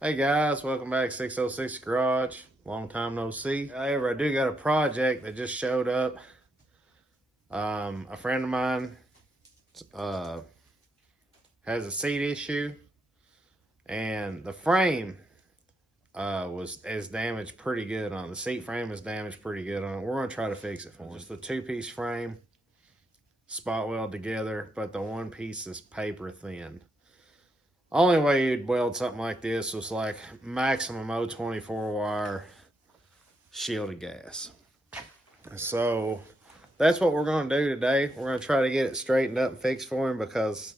Hey guys, welcome back 606 Garage. Long time no see. However, I do got a project that just showed up. A friend of mine has a seat issue, and the frame is damaged pretty good on it. The seat frame is damaged pretty good on it. We're gonna try to fix it for him. Just the two-piece frame, spot weld together, but the one piece is paper thin. Only way you'd weld something like this was like maximum 024 wire shielded gas. So that's what we're going to do today. We're going to try to get it straightened up and fixed for him because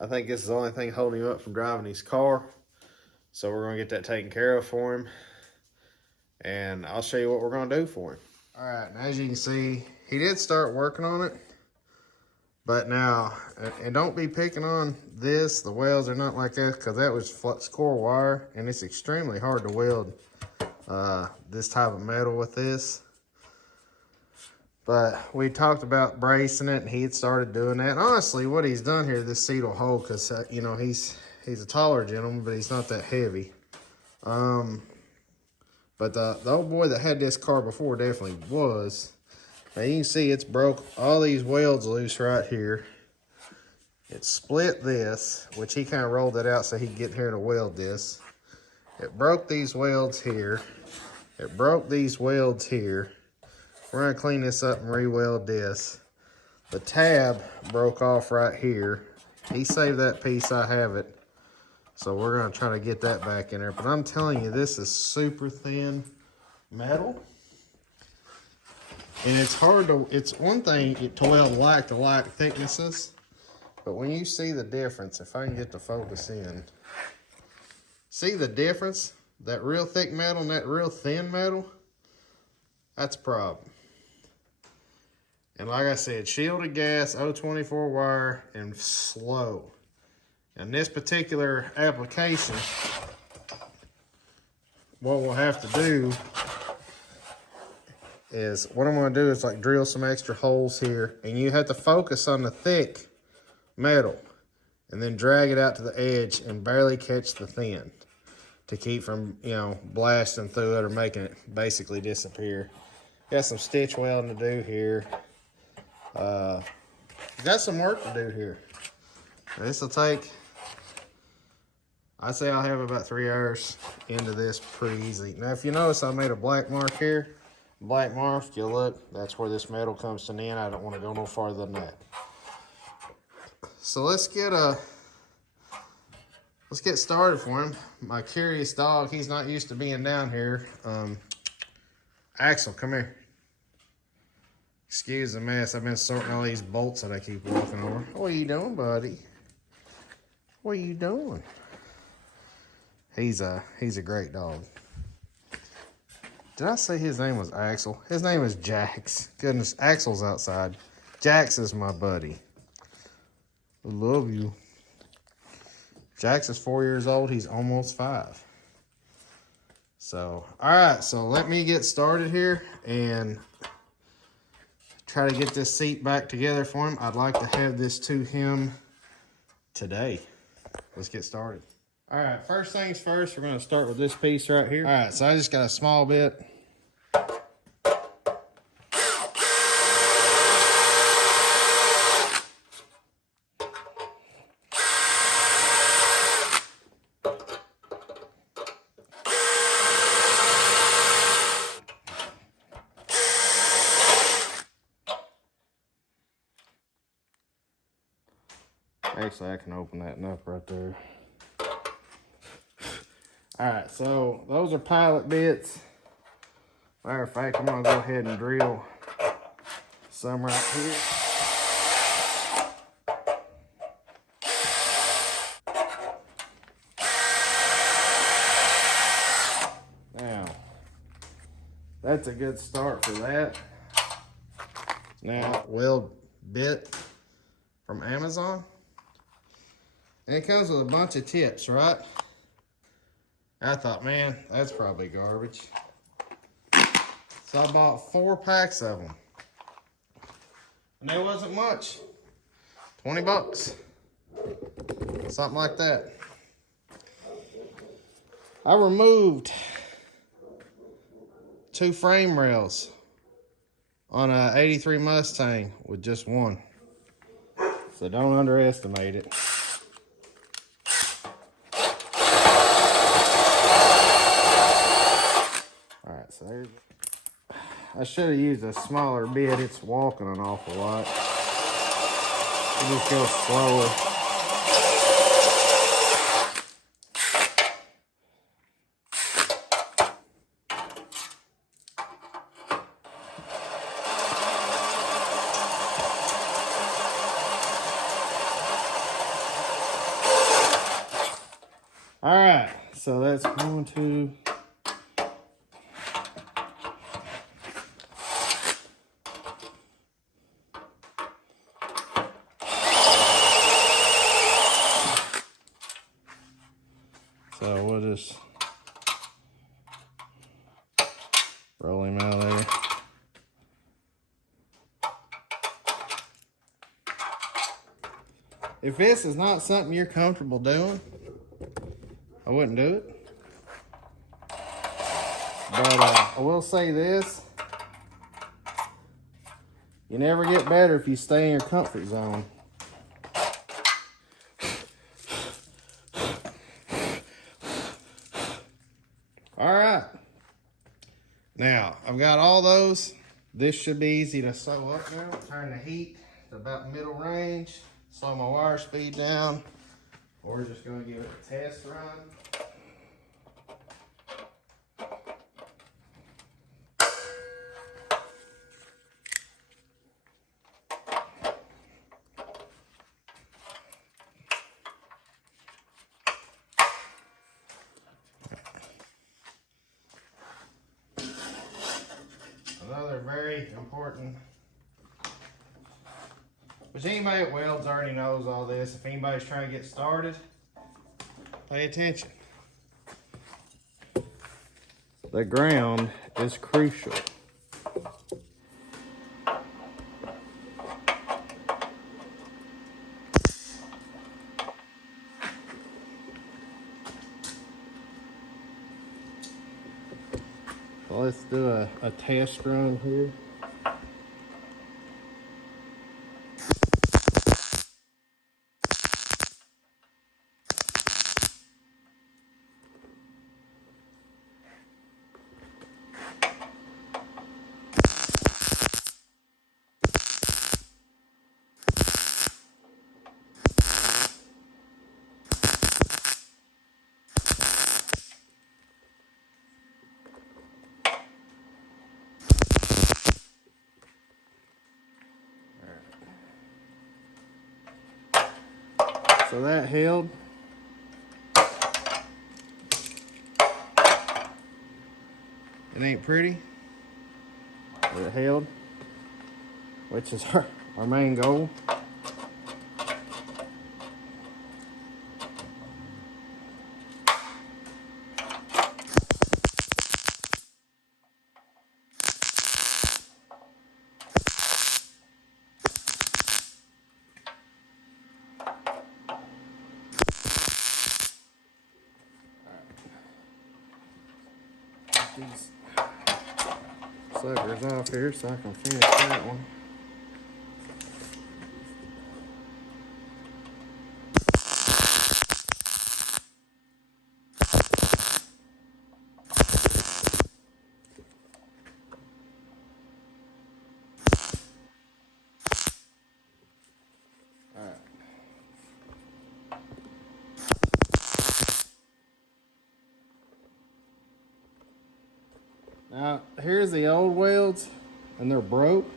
I think this is the only thing holding him up from driving his car. So we're going to get that taken care of for him. And I'll show you what we're going to do for him. All right, and as you can see, he did start working on it. But now, and don't be picking on this, the welds are not like that, because that was flux core wire, and it's extremely hard to weld this type of metal with this. But we talked about bracing it, and he had started doing that. And honestly, what he's done here, this seat will hold, because you know he's a taller gentleman, but he's not that heavy. But the old boy that had this car before definitely was. Now you can see it's broke all these welds loose right here. It split this, which he kind of rolled it out so he could get here to weld this. It broke these welds here. It broke these welds here. We're gonna clean this up and re-weld this. The tab broke off right here. He saved that piece, I have it. So we're gonna try to get that back in there. But I'm telling you, this is super thin metal. And it's hard to, it's one thing to weld like to like thicknesses, but when you see the difference, if I can get the focus in, see the difference? That real thick metal and that real thin metal, that's a problem. And like I said, shielded gas, 024 wire, and slow. In this particular application, what we'll have to do is, what I'm going to do is like drill some extra holes here, and you have to focus on the thick metal and then drag it out to the edge and barely catch the thin to keep from, you know, blasting through it or making it basically disappear. Got some stitch welding to do here. Got some work to do here. This will take, I'd say I'll have about 3 hours into this pretty easily. Now if you notice, I made a black mark here. Black mark, if you look, that's where this metal comes to an end. I don't want to go no farther than that. So let's get started for him. My curious dog, he's not used to being down here. Axel, come here. Excuse the mess. I've been sorting all these bolts that I keep walking over. What are you doing, buddy? What are you doing? He's a great dog. Did I say his name was Axel? His name is Jax. Goodness, Axel's outside. Jax is my buddy. I love you. Jax is 4 years old. He's almost 5. So, all right. So let me get started here and try to get this seat back together for him. I'd like to have this to him today. Let's get started. All right, first things first, we're gonna start with this piece right here. All right, so I just got a small bit. Actually, I can open that up right there. All right, so those are pilot bits. Matter of fact, I'm gonna go ahead and drill some right here. Now, that's a good start for that. Now, weld bit from Amazon. And it comes with a bunch of tips, right? I thought, man, that's probably garbage. So I bought 4 packs of them. And there wasn't much. 20 bucks. Something like that. I removed 2 frame rails on a 83 Mustang with just one. So don't underestimate it. Alright, so there's... I should have used a smaller bit. It's walking an awful lot. It just goes slower. All right, so that's 1, 2. So we'll just roll him out of there. If this is not something you're comfortable doing, I wouldn't do it. But I will say this. You never get better if you stay in your comfort zone. All right. Now, I've got all those. This should be easy to sew up now. Turn the heat to about middle range. Slow my wire speed down. We're just going to give it a test run. Another very important, which anybody at Welds already knows all this. If anybody's trying to get started, pay attention. The ground is crucial. So let's do a test run here. So that held. It ain't pretty, but it held, which is our main goal. These suckers off here so I can finish that one. All right. Now, here's the old welds, and they're broke.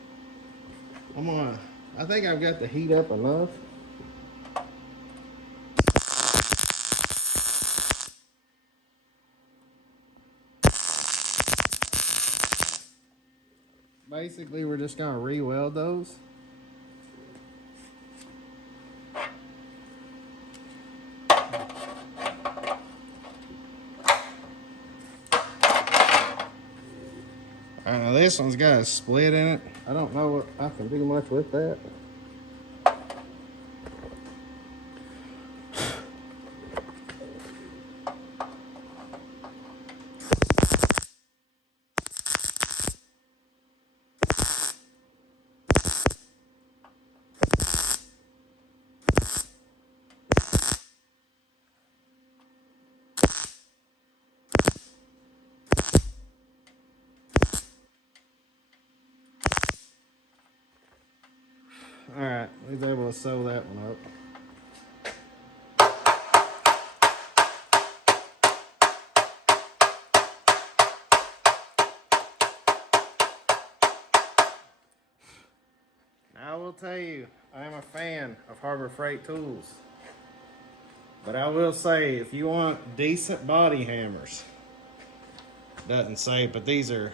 I think I've got the heat up enough. Basically, we're just gonna re-weld those. Now this one's got a split in it. I don't know what I can do much with that. let's sew that one up. I will tell you, I am a fan of Harbor Freight tools. But I will say, if you want decent body hammers, doesn't say, but these are,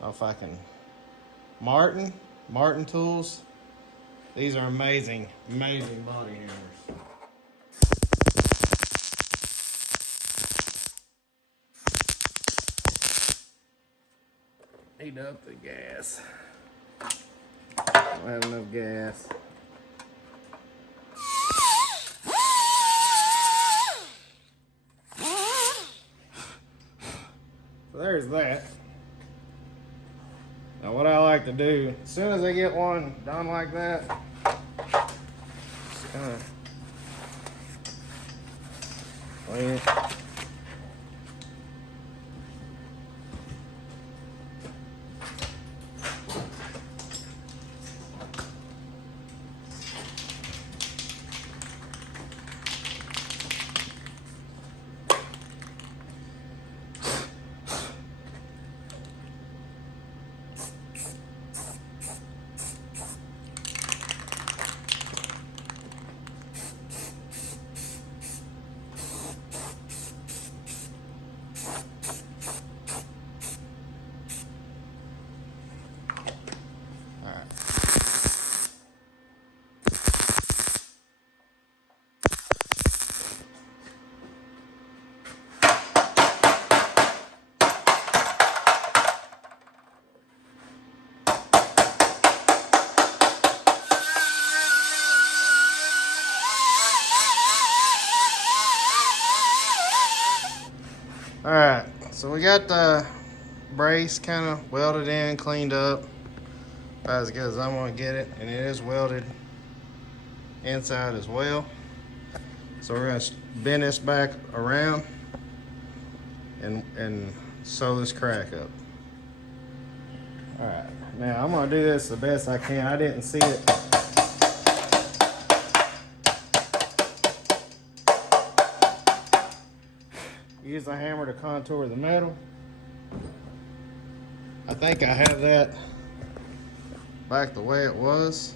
I don't know if I can, Martin tools. These are amazing, amazing body hammers. Heat up the gas. Don't have enough gas. So there's that. Now what I like to do, as soon as I get one done like that, just kind of clean it. Alright, so we got the brace kind of welded in, cleaned up about as good as I'm going to get it, and it is welded inside as well. So we're going to bend this back around and sew this crack up. Alright, now I'm going to do this the best I can. I didn't see it. Use the hammer to contour the metal. I think I have that back the way it was.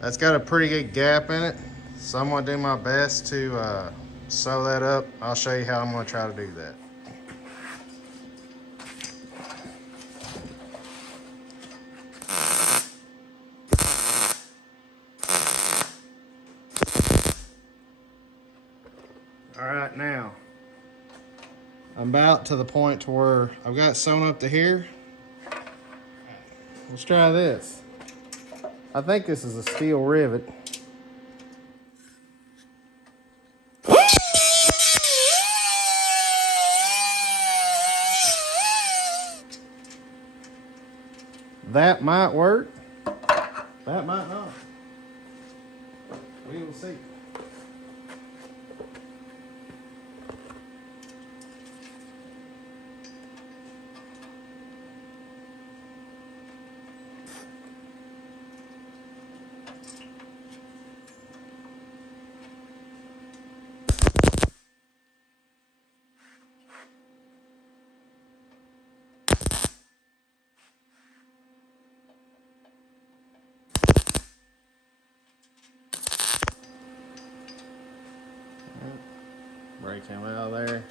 That's got a pretty good gap in it, so I'm going to do my best to sew that up. I'll show you how I'm going to try to do that. Alright, now I'm about to the point to where I've got it sewn up to here. Let's try this. I think this is a steel rivet. That might work. That might not. We will see. Brake him out of there.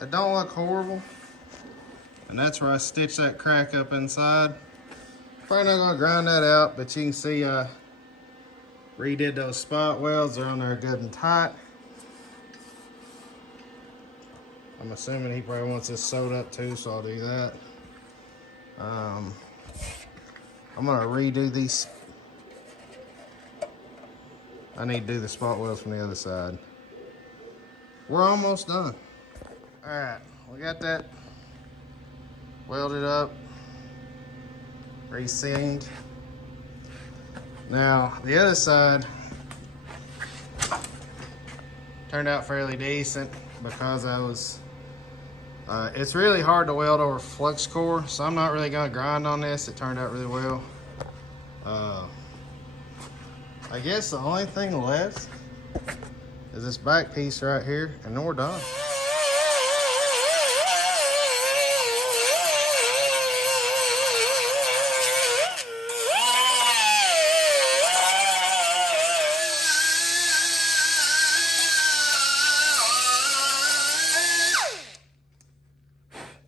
It don't look horrible, and that's where I stitched that crack up inside. Probably not gonna grind that out, but you can see I Redid those spot welds. They're on there good and tight. I'm assuming he probably wants this sewed up too, so I'll do that. I'm gonna redo these. I need to do the spot welds from the other side. We're almost done. All right, we got that welded up, reseamed. Now the other side turned out fairly decent because I was. It's really hard to weld over flux core, so I'm not really gonna grind on this. It turned out really well. I guess the only thing left is this back piece right here, and then we're done.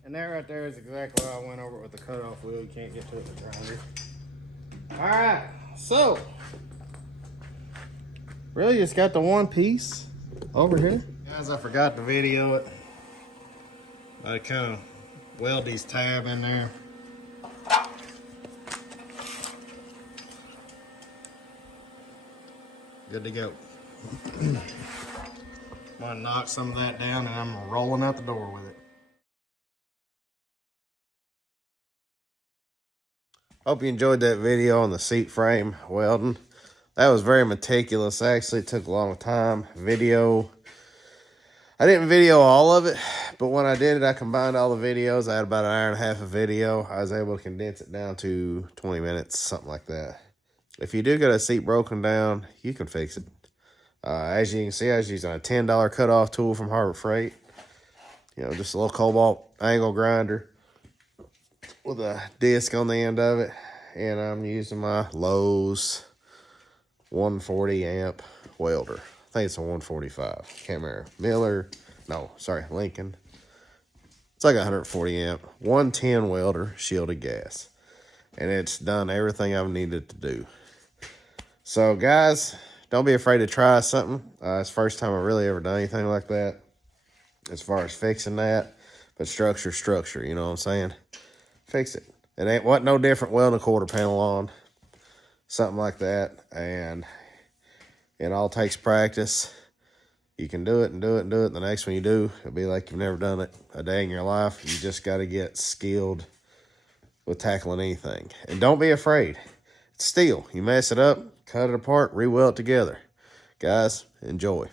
And that right there is exactly what I went over with the cutoff wheel. You can't get to it with the grinder. All right, so really just got the one piece over here. Guys, I forgot to video it. I kind of weld these tabs in there. Good to go. I'm gonna knock some of that down and I'm rolling out the door with it. Hope you enjoyed that video on the seat frame welding. That was very meticulous. Actually, it took a long time. I didn't video all of it, but when I did it, I combined all the videos. I had about an hour and a half of video. I was able to condense it down to 20 minutes, something like that. If you do get a seat broken down, you can fix it. As you can see, I was using a $10 cutoff tool from Harbor Freight. You know, just a little cobalt angle grinder with a disc on the end of it. And I'm using my Lowe's 140 amp welder. I think it's a 145. Can't remember. Lincoln. It's like a 140 amp, 110 welder, shielded gas. And it's done everything I've needed to do. So guys, don't be afraid to try something. It's the first time I've really ever done anything like that as far as fixing that. But structure, you know what I'm saying? Fix it. It wasn't no different welding a quarter panel on. Something like that. And it all takes practice. You can do it and do it and do it. The next one you do, it'll be like you've never done it a day in your life. You just got to get skilled with tackling anything. And don't be afraid. It's steel. You mess it up, cut it apart, re-weld it together. Guys, enjoy.